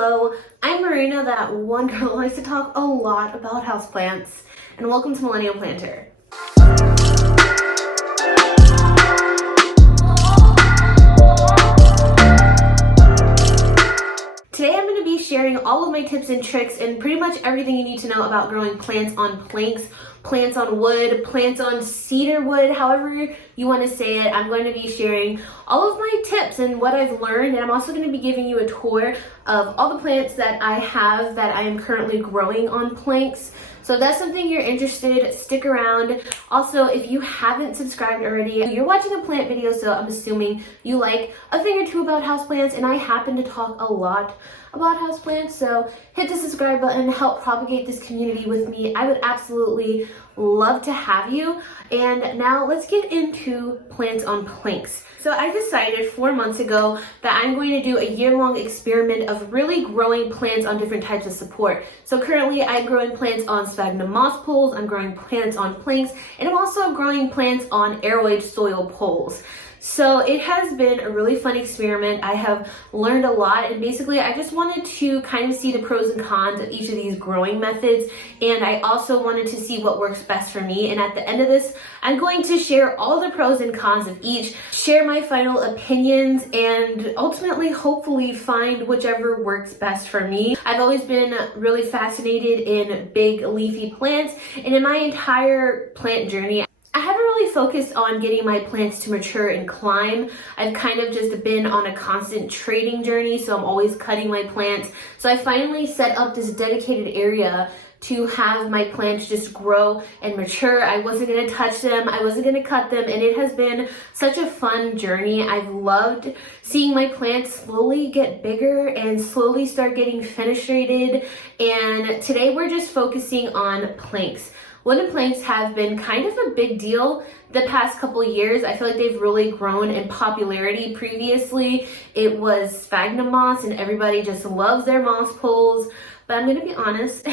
Hello, I'm Marina, that one girl who likes to talk a lot about houseplants, and welcome to Millennial Planter. Today I'm going to be sharing all of my tips and tricks and pretty much everything you need to know about growing plants on planks, plants on wood, plants on cedar wood, however you want to say it. I'm going to be sharing all of my tips and what I've learned, and I'm also going to be giving you a tour of all the plants that I have that I am currently growing on planks. So if that's something you're interested, stick around. Also, if you haven't subscribed already, you're watching a plant video, so I'm assuming you like a thing or two about houseplants, and I happen to talk a lot about houseplants, so hit the subscribe button and help propagate this community with me. I would absolutely love to have you. And now let's get into plants on planks. So I decided 4 months ago that I'm going to do a year-long experiment of really growing plants on different types of support. So currently I'm growing plants on sphagnum moss poles, I'm growing plants on planks, and I'm also growing plants on aeroid soil poles. So it has been a really fun experiment. I have learned a lot, and basically I just wanted to kind of see the pros and cons of each of these growing methods, and I also wanted to see what works best for me. And at the end of this, I'm going to share all the pros and cons of each, share my final opinions, and ultimately hopefully find whichever works best for me. I've always been really fascinated in big leafy plants, and in my entire plant journey I haven't really focused on getting my plants to mature and climb. I've kind of just been on a constant trading journey, so I'm always cutting my plants. So I finally set up this dedicated area to have my plants just grow and mature. I wasn't going to touch them, I wasn't going to cut them, and it has been such a fun journey. I've loved seeing my plants slowly get bigger and slowly start getting fenestrated, and today we're just focusing on planks. Wooden planks have been kind of a big deal the past couple of years. I feel like they've really grown in popularity. Previously, it was sphagnum moss and everybody just loves their moss poles. But I'm gonna be honest,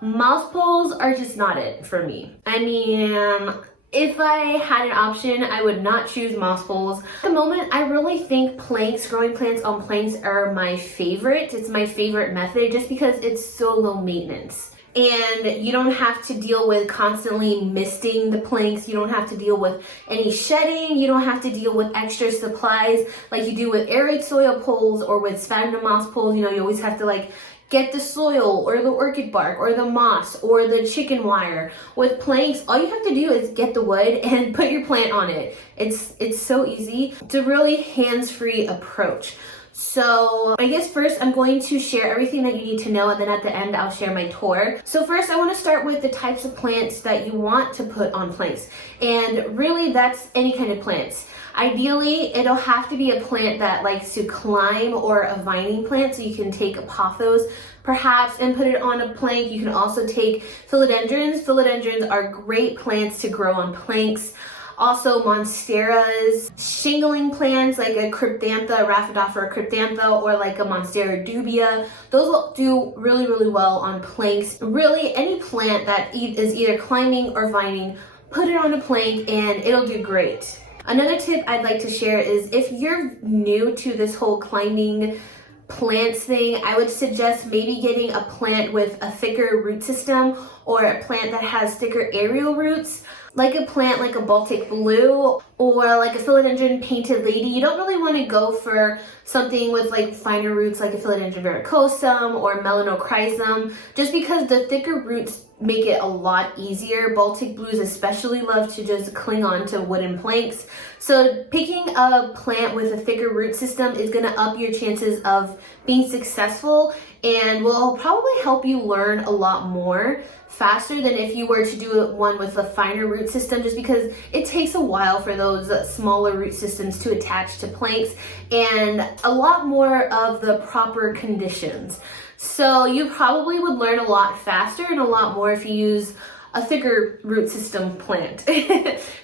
moss poles are just not it for me. I mean, if I had an option, I would not choose moss poles. At the moment, I really think planks, growing plants on planks are my favorite. It's my favorite method just because it's so low maintenance. And you don't have to deal with constantly misting the planks. You don't have to deal with any shedding. You don't have to deal with extra supplies like you do with aeroid soil poles or with sphagnum moss poles. You know, you always have to like get the soil or the orchid bark or the moss or the chicken wire. With planks, all you have to do is get the wood and put your plant on it. It's so easy. It's a really hands-free approach. So I guess first I'm going to share everything that you need to know, and then at the end I'll share my tour. So first I want to start with the types of plants that you want to put on planks, and really that's any kind of plants. Ideally, it'll have to be a plant that likes to climb or a vining plant, so you can take a pothos perhaps and put it on a plank. You can also take philodendrons. Philodendrons are great plants to grow on planks. Also monsteras, shingling plants like a cryptantha, Rhaphidophora cryptantha, or like a Monstera dubia. Those will do really, really well on planks. Really, any plant that is either climbing or vining, put it on a plank and it'll do great. Another tip I'd like to share is if you're new to this whole climbing plants thing, I would suggest maybe getting a plant with a thicker root system or a plant that has thicker aerial roots, like a plant like a Baltic blue or like a philodendron painted lady. You don't really want to go for something with like finer roots like a philodendron verrucosum or melanochrysum, just because the thicker roots make it a lot easier. Baltic blues especially love to just cling on to wooden planks. So picking a plant with a thicker root system is going to up your chances of being successful and will probably help you learn a lot more faster than if you were to do one with a finer root system, just because it takes a while for those smaller root systems to attach to planks and a lot more of the proper conditions. So you probably would learn a lot faster and a lot more if you use a thicker root system plant.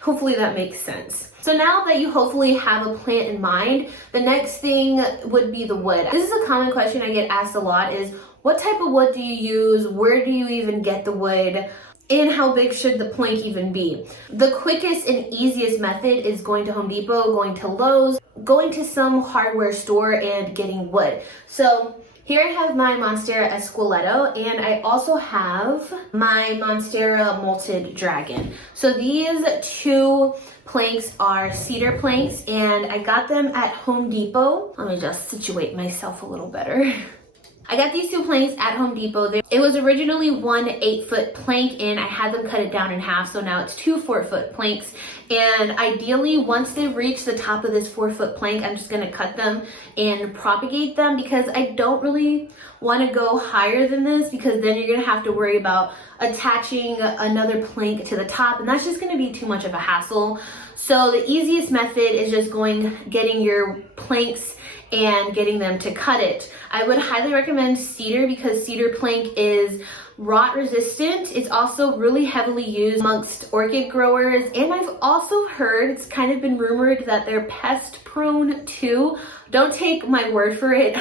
Hopefully that makes sense. So now that you hopefully have a plant in mind, the next thing would be the wood. This is a common question I get asked a lot is, what type of wood do you use? Where do you even get the wood? and how big should the plank even be. The quickest and easiest method is going to Home Depot, going to Lowe's, going to some hardware store and getting wood. So here I have my Monstera Esqueleto, and I also have my Monstera Molted Dragon. So these two planks are cedar planks, and I got them at Home Depot. Let me just situate myself a little better. I got these two planks at Home Depot. It was originally one 8-foot plank, and I had them cut it down in half, so now it's two 4-foot planks. And ideally, once they reach the top of this 4-foot plank, I'm just gonna cut them and propagate them, because I don't really wanna go higher than this, because then you're gonna have to worry about attaching another plank to the top, and that's just gonna be too much of a hassle. So the easiest method is just getting your planks and getting them to cut it. I would highly recommend cedar, because cedar plank is rot resistant. It's also really heavily used amongst orchid growers, and I've also heard, it's kind of been rumored, that they're pest prone too. Don't take my word for it.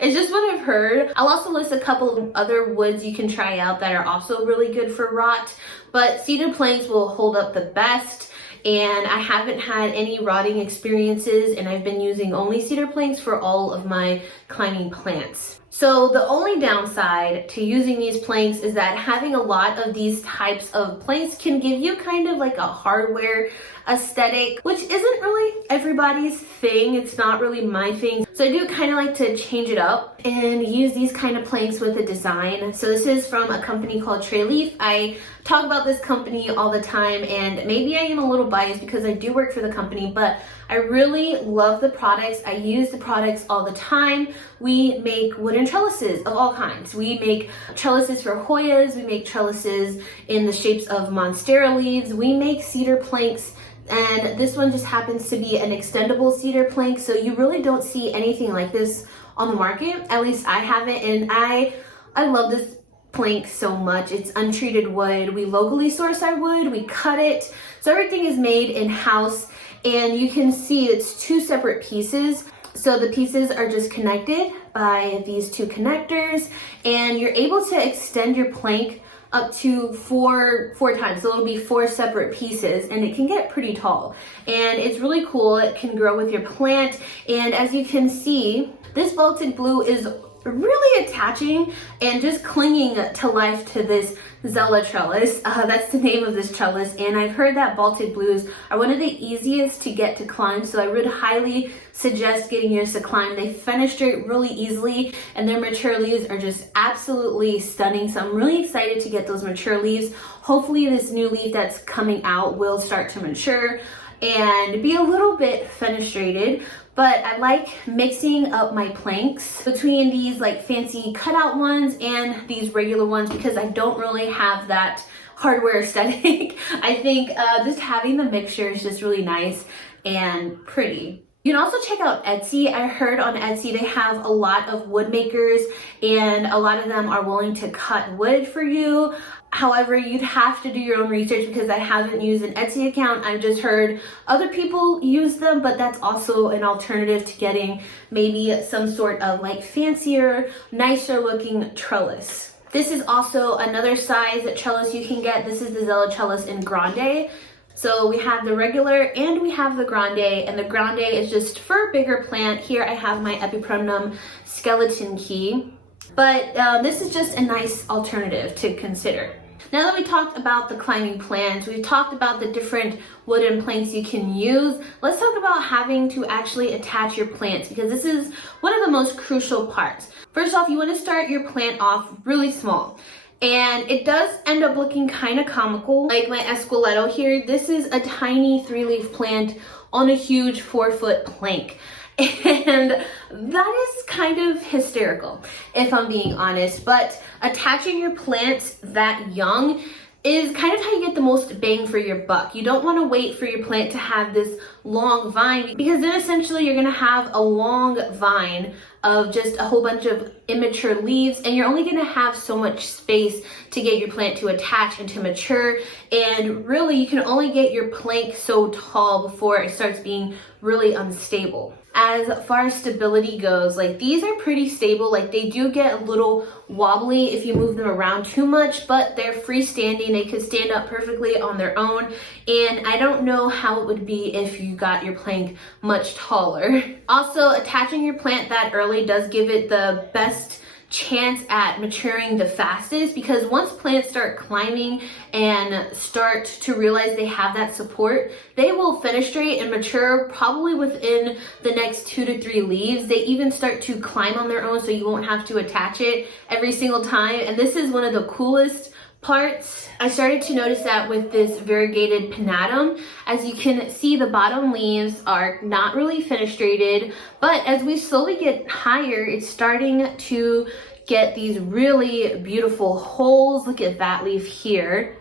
It's just what I've heard. I'll also list a couple of other woods you can try out that are also really good for rot, but cedar planks will hold up the best. And I haven't had any rotting experiences, and I've been using only cedar planks for all of my climbing plants. So the only downside to using these planks is that having a lot of these types of planks can give you kind of like a hardware aesthetic, which isn't really everybody's thing. It's not really my thing. So I do kind of like to change it up and use these kind of planks with a design. So this is from a company called Tree Leaf. I talk about this company all the time, and maybe I am a little biased because I do work for the company, but I really love the products. I use the products all the time. We make wooden trellises of all kinds. We make trellises for Hoyas. We make trellises in the shapes of Monstera leaves. We make cedar planks, and this one just happens to be an extendable cedar plank, so you really don't see anything like this on the market. At least I haven't, and I love this plank so much. It's untreated wood. We locally source our wood. We cut it. So everything is made in-house, and you can see it's two separate pieces. So the pieces are just connected by these two connectors, and you're able to extend your plank up to four times. So it'll be 4 separate pieces, and it can get pretty tall, and it's really cool. It can grow with your plant, and as you can see, this bolted glue is really attaching and just clinging to life to this Zella trellis. That's the name of this trellis, and I've heard that bolted blues are one of the easiest to get to climb, so I would highly suggest getting yours to climb. They fenestrate really easily, and their mature leaves are just absolutely stunning, so I'm really excited to get those mature leaves. Hopefully this new leaf that's coming out will start to mature and be a little bit fenestrated. But I like mixing up my planks between these like fancy cutout ones and these regular ones, because I don't really have that hardware aesthetic. I think just having the mixture is just really nice and pretty. You can also check out Etsy. I heard on Etsy they have a lot of wood makers, and a lot of them are willing to cut wood for you. However, you'd have to do your own research, because I haven't used an Etsy account. I've just heard other people use them, but that's also an alternative to getting maybe some sort of like fancier, nicer looking trellis. This is also another size trellis you can get. This is the Zella trellis in Grande. So we have the regular and we have the Grande, and the Grande is just for a bigger plant. Here I have my Epipremnum skeleton key. But this is just a nice alternative to consider. Now that we talked about the climbing plants, we've talked about the different wooden planks you can use, let's talk about having to actually attach your plants, because this is one of the most crucial parts. First off, you want to start your plant off really small. And it does end up looking kind of comical. Like my Esqueleto here, this is a tiny 3-leaf plant on a huge 4-foot plank. And that is kind of hysterical, if I'm being honest. But attaching your plants that young is kind of how you get the most bang for your buck. You don't want to wait for your plant to have this long vine, because then essentially you're going to have a long vine of just a whole bunch of immature leaves, and you're only going to have so much space to get your plant to attach and to mature. And really, you can only get your plank so tall before it starts being really unstable. As far as stability goes, like these are pretty stable. Like they do get a little wobbly if you move them around too much, but they're freestanding. They could stand up perfectly on their own. And I don't know how it would be if you got your plank much taller. Also, attaching your plant that early does give it the best chance at maturing the fastest, because once plants start climbing and start to realize they have that support, they will fenestrate and mature probably within the next 2 to 3 leaves. They even start to climb on their own, so you won't have to attach it every single time. And this is one of the coolest parts. I started to notice that with this variegated pinnatum. As you can see, the bottom leaves are not really fenestrated, but as we slowly get higher, it's starting to get these really beautiful holes. Look at that leaf here.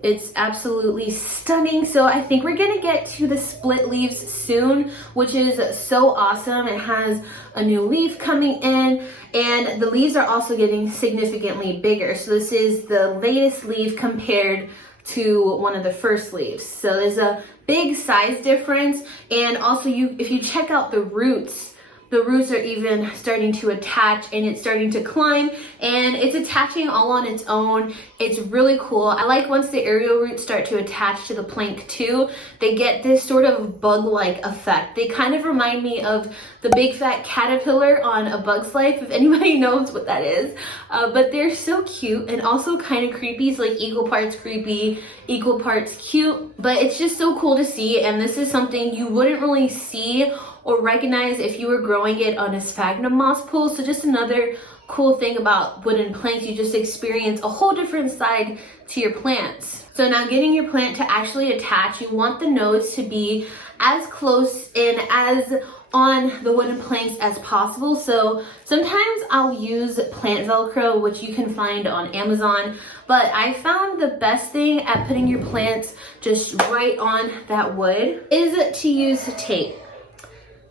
It's absolutely stunning. So I think we're gonna get to the split leaves soon, which is so awesome. It has a new leaf coming in, and the leaves are also getting significantly bigger. So this is the latest leaf compared to one of the first leaves. So there's a big size difference. And also if you check out the roots are even starting to attach, and it's starting to climb, and it's attaching all on its own. It's really cool. I like once the aerial roots start to attach to the plank too, they get this sort of bug-like effect. They kind of remind me of the big fat caterpillar on A Bug's Life, if anybody knows what that is. But they're so cute and also kind of creepy. It's like equal parts creepy, equal parts cute, but it's just so cool to see. And this is something you wouldn't really see or recognize if you were growing it on a sphagnum moss pool. So just another cool thing about wooden planks, you just experience a whole different side to your plants. So now getting your plant to actually attach, you want the nodes to be as close and as on the wooden planks as possible. So sometimes I'll use plant Velcro, which you can find on Amazon, but I found the best thing at putting your plants just right on that wood is to use tape.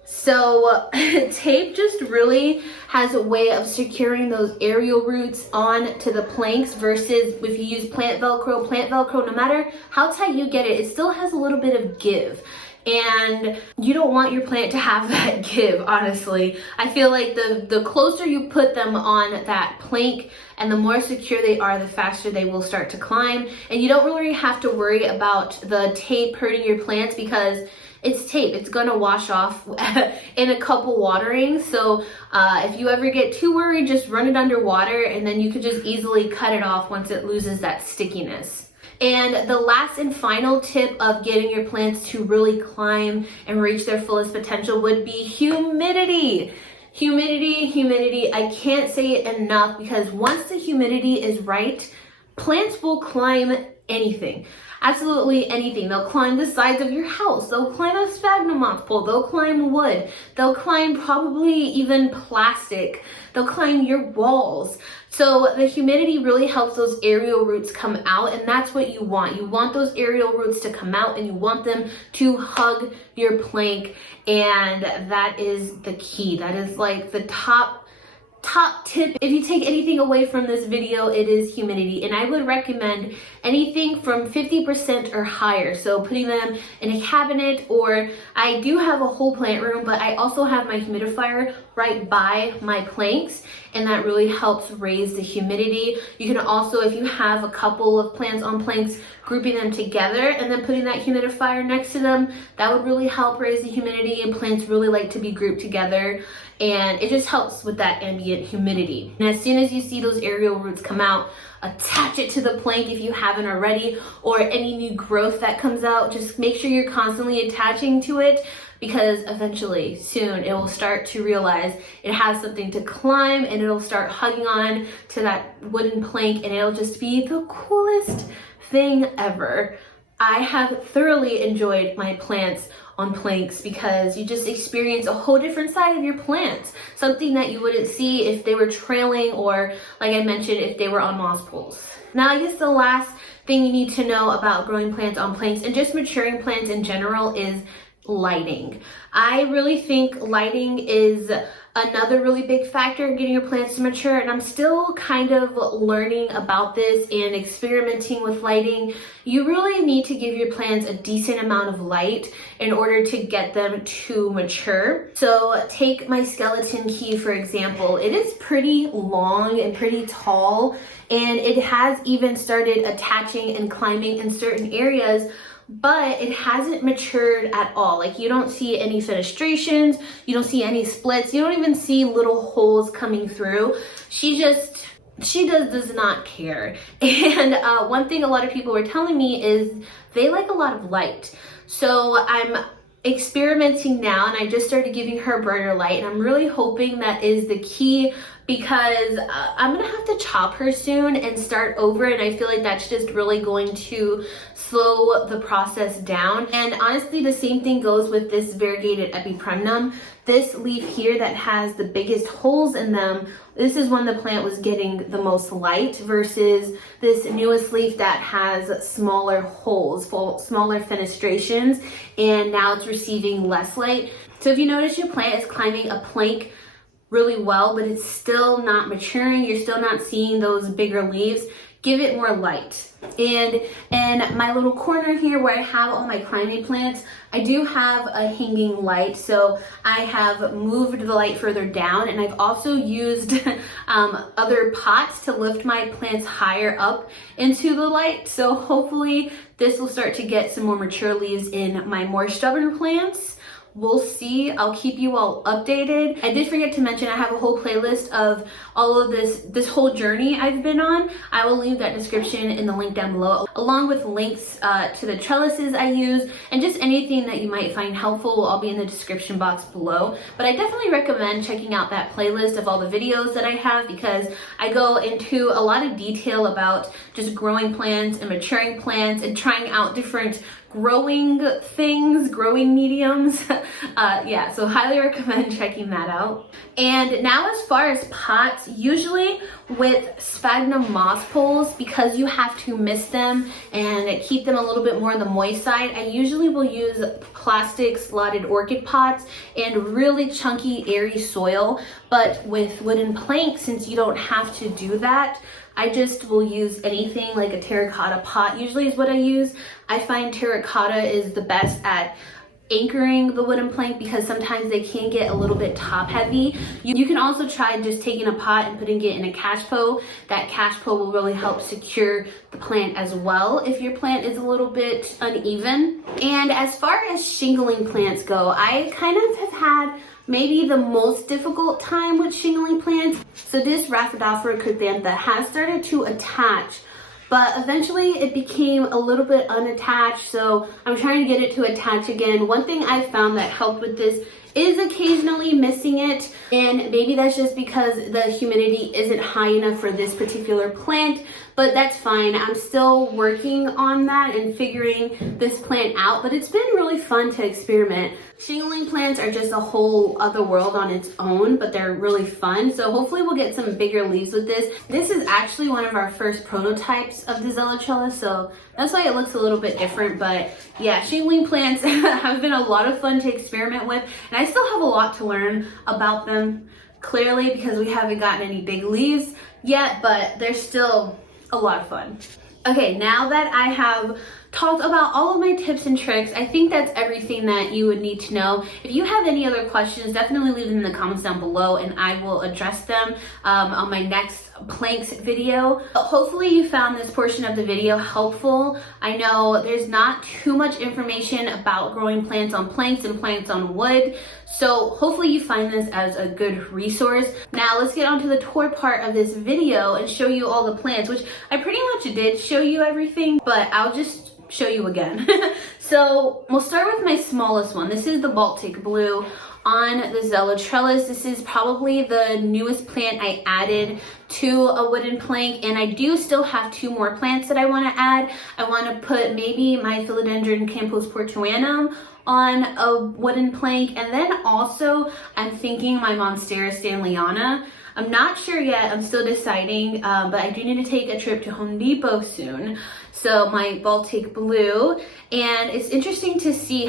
So tape just really has a way of securing those aerial roots onto the planks versus if you use plant Velcro, no matter how tight you get it, it still has a little bit of give. And you don't want your plant to have that give, honestly. I feel like the closer you put them on that plank and the more secure they are, the faster they will start to climb. And you don't really have to worry about the tape hurting your plants because it's tape. It's gonna wash off in a couple waterings. So if you ever get too worried, just run it underwater and then you could just easily cut it off once it loses that stickiness. And the last and final tip of getting your plants to really climb and reach their fullest potential would be humidity. Humidity. I can't say it enough, because once the humidity is right, plants will climb anything. Absolutely anything. They'll climb the sides of your house. They'll climb a sphagnum moss pole. They'll climb wood. They'll climb probably even plastic. They'll climb your walls. So the humidity really helps those aerial roots come out, and that's what you want. You want those aerial roots to come out and you want them to hug your plank, and that is the key. That is like the top tip. If you take anything away from this video, it is humidity, and I would recommend anything from 50% or higher. So putting them in a cabinet, or I do have a whole plant room, but I also have my humidifier right by my planks, and that really helps raise the humidity. You can also, if you have a couple of plants on planks, grouping them together and then putting that humidifier next to them, that would really help raise the humidity, and plants really like to be grouped together. And it just helps with that ambient humidity. And as soon as you see those aerial roots come out, attach it to the plank if you haven't already, or any new growth that comes out. Just make sure you're constantly attaching to it, because eventually, soon, it will start to realize it has something to climb, and it'll start hugging on to that wooden plank, and it'll just be the coolest thing ever. I have thoroughly enjoyed my plants on planks, because you just experience a whole different side of your plants, something that you wouldn't see if they were trailing, or like I mentioned, if they were on moss poles. Now, I guess the last thing you need to know about growing plants on planks and just maturing plants in general is lighting. I really think lighting is another really big factor in getting your plants to mature, and I'm still kind of learning about this and experimenting with lighting. You really need to give your plants a decent amount of light in order to get them to mature. So take my skeleton key for example. It is pretty long and pretty tall, and it has even started attaching and climbing in certain areas, but it hasn't matured at all. Like, you don't see any fenestrations, you don't see any splits, you don't even see little holes coming through. She does not care. And one thing a lot of people were telling me is they like a lot of light. So I'm experimenting now, and I just started giving her brighter light, and I'm really hoping that is the key, because I'm gonna have to chop her soon and start over, and I feel like that's just really going to slow the process down. And honestly, the same thing goes with this variegated epipremnum. This leaf here that has the biggest holes in them, this is when the plant was getting the most light, versus this newest leaf that has smaller holes, smaller fenestrations, and now it's receiving less light. So if you notice your plant is climbing a plank really well, but it's still not maturing, you're still not seeing those bigger leaves, give it more light. And in my little corner here where I have all my climbing plants, I do have a hanging light, so I have moved the light further down, and I've also used other pots to lift my plants higher up into the light. So hopefully this will start to get some more mature leaves in my more stubborn plants. We'll see. I'll keep you all updated. I did forget to mention I have a whole playlist of all of this whole journey I've been on. I will leave that description in the link down below, along with links to the trellises I use, and just anything that you might find helpful will all be in the description box below. But I definitely recommend checking out that playlist of all the videos that I have, because I go into a lot of detail about just growing plants and maturing plants and trying out different growing things, growing mediums. Yeah, so highly recommend checking that out. And now as far as pots, usually with sphagnum moss poles, because you have to mist them and keep them a little bit more on the moist side, I usually will use plastic slotted orchid pots and really chunky airy soil. But with wooden planks, since you don't have to do that, I just will use anything like a terracotta pot usually is what I use. I find terracotta is the best at anchoring the wooden plank, because sometimes they can get a little bit top heavy. You can also try just taking a pot and putting it in a cashpo. That cashpo will really help secure the plant as well if your plant is a little bit uneven. And as far as shingling plants go, I kind of have had maybe the most difficult time with shingling plants. So this Rhaphidophora Cryptantha has started to attach, but eventually it became a little bit unattached, so I'm trying to get it to attach again. One thing I found that helped with this is occasionally missing it, and maybe that's just because the humidity isn't high enough for this particular plant, but that's fine. I'm still working on that and figuring this plant out, but it's been really fun to experiment. Shingling plants are just a whole other world on its own, but they're really fun. So hopefully we'll get some bigger leaves with this. This is actually one of our first prototypes of the Zellucella, so that's why it looks a little bit different. But yeah, shingling plants have been a lot of fun to experiment with, and I still have a lot to learn about them, clearly, because we haven't gotten any big leaves yet, but they're still a lot of fun. Okay, now that I have talked about all of my tips and tricks, I think that's everything that you would need to know. If you have any other questions, definitely leave them in the comments down below, and I will address them on my next planks video. Hopefully you found this portion of the video helpful. I know there's not too much information about growing plants on planks and plants on wood, so hopefully you find this as a good resource. Now let's get on to the tour part of this video and show you all the plants, which I pretty much did show you everything, but I'll just show you again. So we'll start with my smallest one. This is the Baltic Blue on the Zello trellis. This is probably the newest plant I added to a wooden plank, and I do still have 2 more plants that I want to add. I want to put maybe my Philodendron Campos Portuanum on a wooden plank, and then also I'm thinking my Monstera Stanleyana. I'm not sure yet, I'm still deciding, but I do need to take a trip to Home Depot soon. So my Baltic Blue, and it's interesting to see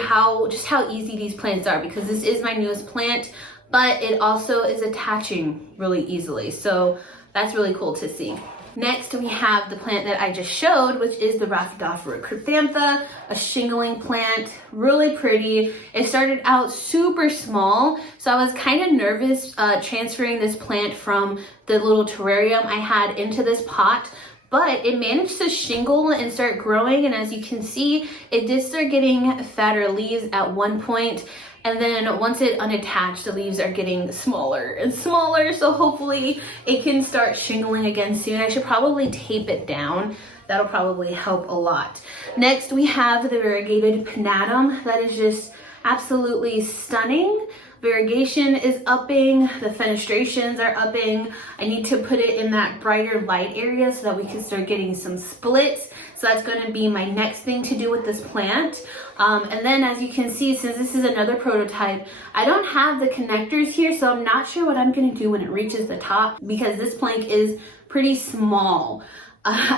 just how easy these plants are, because this is my newest plant. but it also is attaching really easily. So that's really cool to see. Next, we have the plant that I just showed, which is the Rhaphidophora cryptantha, a shingling plant, really pretty. It started out super small, so I was kind of nervous transferring this plant from the little terrarium I had into this pot, but it managed to shingle and start growing, and as you can see, it did start getting fatter leaves at one point. And then once it unattached, the leaves are getting smaller and smaller. So hopefully it can start shingling again soon. I should probably tape it down. That'll probably help a lot. Next, we have the variegated pinatum. That is just absolutely stunning. Variegation is upping, the fenestrations are upping. I need to put it in that brighter light area so that we can start getting some splits. So that's going to be my next thing to do with this plant. And then as you can see, since this is another prototype, I don't have the connectors here, so I'm not sure what I'm going to do when it reaches the top because this plank is pretty small.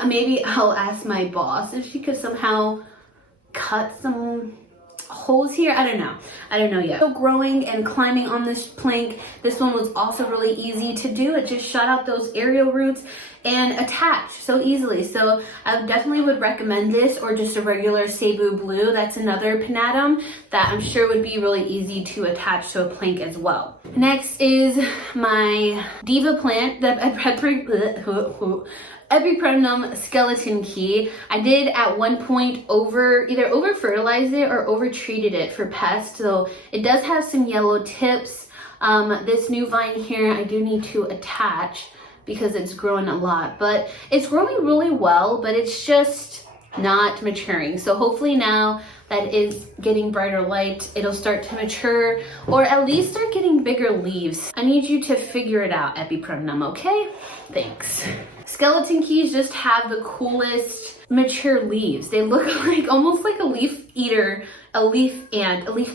Maybe I'll ask my boss if she could somehow cut some holes here. I don't know yet. So growing and climbing on this plank, this one was also really easy to do. It just shot out those aerial roots and attached so easily. So I definitely would recommend this or just a regular Cebu blue. That's another pinatum that I'm sure would be really easy to attach to a plank as well. Next is my diva plant, the Epipremnum skeleton key. I did at one point either over fertilized it or over treated it for pests. So it does have some yellow tips. This new vine here, I do need to attach because it's growing a lot, but it's growing really well, but it's just not maturing. So hopefully now that is getting brighter light, it'll start to mature or at least start getting bigger leaves. I need you to figure it out, Epipremnum, okay? Thanks. Skeleton keys just have the coolest mature leaves. They look like almost like a leaf eater, a leaf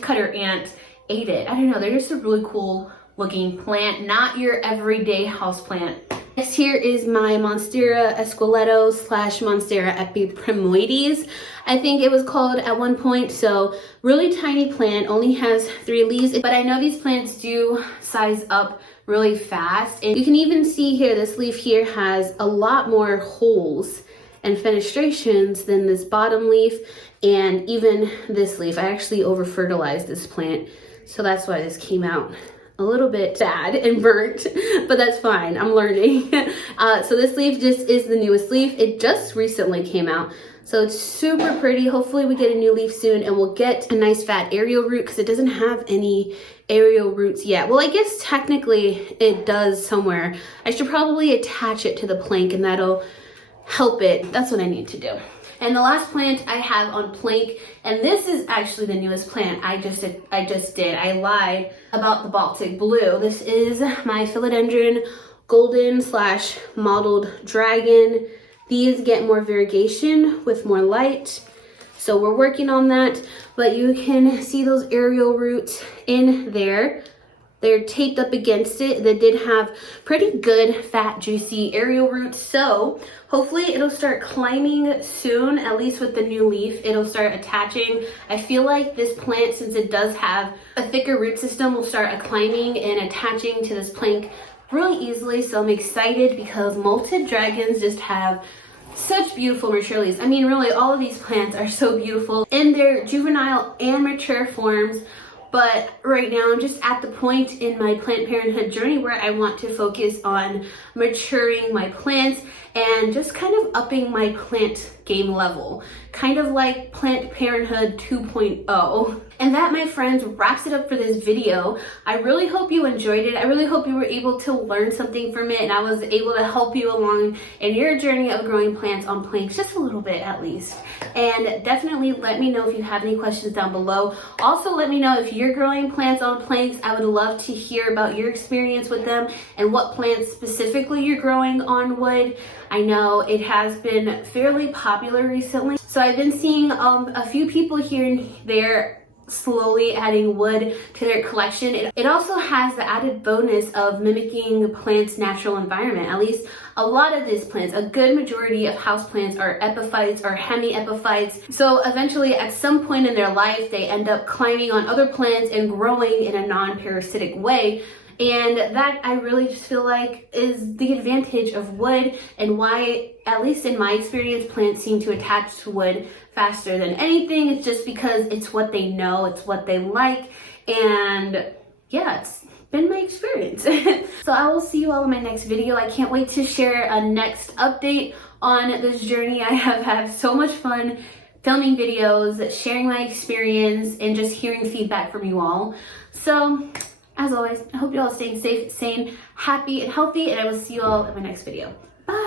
cutter ant ate it. I don't know, they're just a really cool looking plant, not your everyday house plant. Next here is my Monstera esqueleto / Monstera epipremoides. I think it was called at one point. So really tiny plant, only has 3 leaves, but I know these plants do size up really fast. And you can even see here, this leaf here has a lot more holes and fenestrations than this bottom leaf and even this leaf. I actually over fertilized this plant, so that's why this came out a little bit bad and burnt, but that's fine, I'm learning. So this leaf just is the newest leaf. It just recently came out, so it's super pretty. Hopefully we get a new leaf soon and we'll get a nice fat aerial root because it doesn't have any aerial roots yet. Well, I guess technically it does somewhere. I should probably attach it to the plank and that'll help it. That's what I need to do. And the last plant I have on plank, and this is actually the newest plant I just did. I lied about the Baltic blue. This is my philodendron golden / mottled dragon. These get more variegation with more light, so we're working on that. But you can see those aerial roots in there. They're taped up against it. They did have pretty good, fat, juicy aerial roots. So hopefully it'll start climbing soon, at least with the new leaf. It'll start attaching. I feel like this plant, since it does have a thicker root system, will start climbing and attaching to this plank really easily. So I'm excited because molted dragons just have such beautiful mature leaves. I mean, really, all of these plants are so beautiful in their juvenile and mature forms. But right now I'm just at the point in my plant parenthood journey where I want to focus on maturing my plants and just kind of upping my plant game level, kind of like Plant Parenthood 2.0. And that, my friends, wraps it up for this video. I really hope you enjoyed it. I really hope you were able to learn something from it and I was able to help you along in your journey of growing plants on planks, just a little bit at least. And definitely let me know if you have any questions down below. Also, let me know if you're growing plants on planks. I would love to hear about your experience with them and what plants specifically you're growing on wood. I know it has been fairly popular recently. So I've been seeing a few people here and there slowly adding wood to their collection. It also has the added bonus of mimicking plants' natural environment. At least a lot of these plants, a good majority of houseplants are epiphytes or hemi-epiphytes. So eventually at some point in their life, they end up climbing on other plants and growing in a non-parasitic way. And that, I really just feel like, is the advantage of wood, and why, at least in my experience, plants seem to attach to wood faster than anything. It's just because it's what they know, it's what they like, and yeah, it's been my experience. So I will see you all in my next video. I can't wait to share a next update on this journey. I have had so much fun filming videos, sharing my experience, and just hearing feedback from you all. So as always, I hope you all staying safe, sane, happy, and healthy, and I will see you all in my next video. Bye!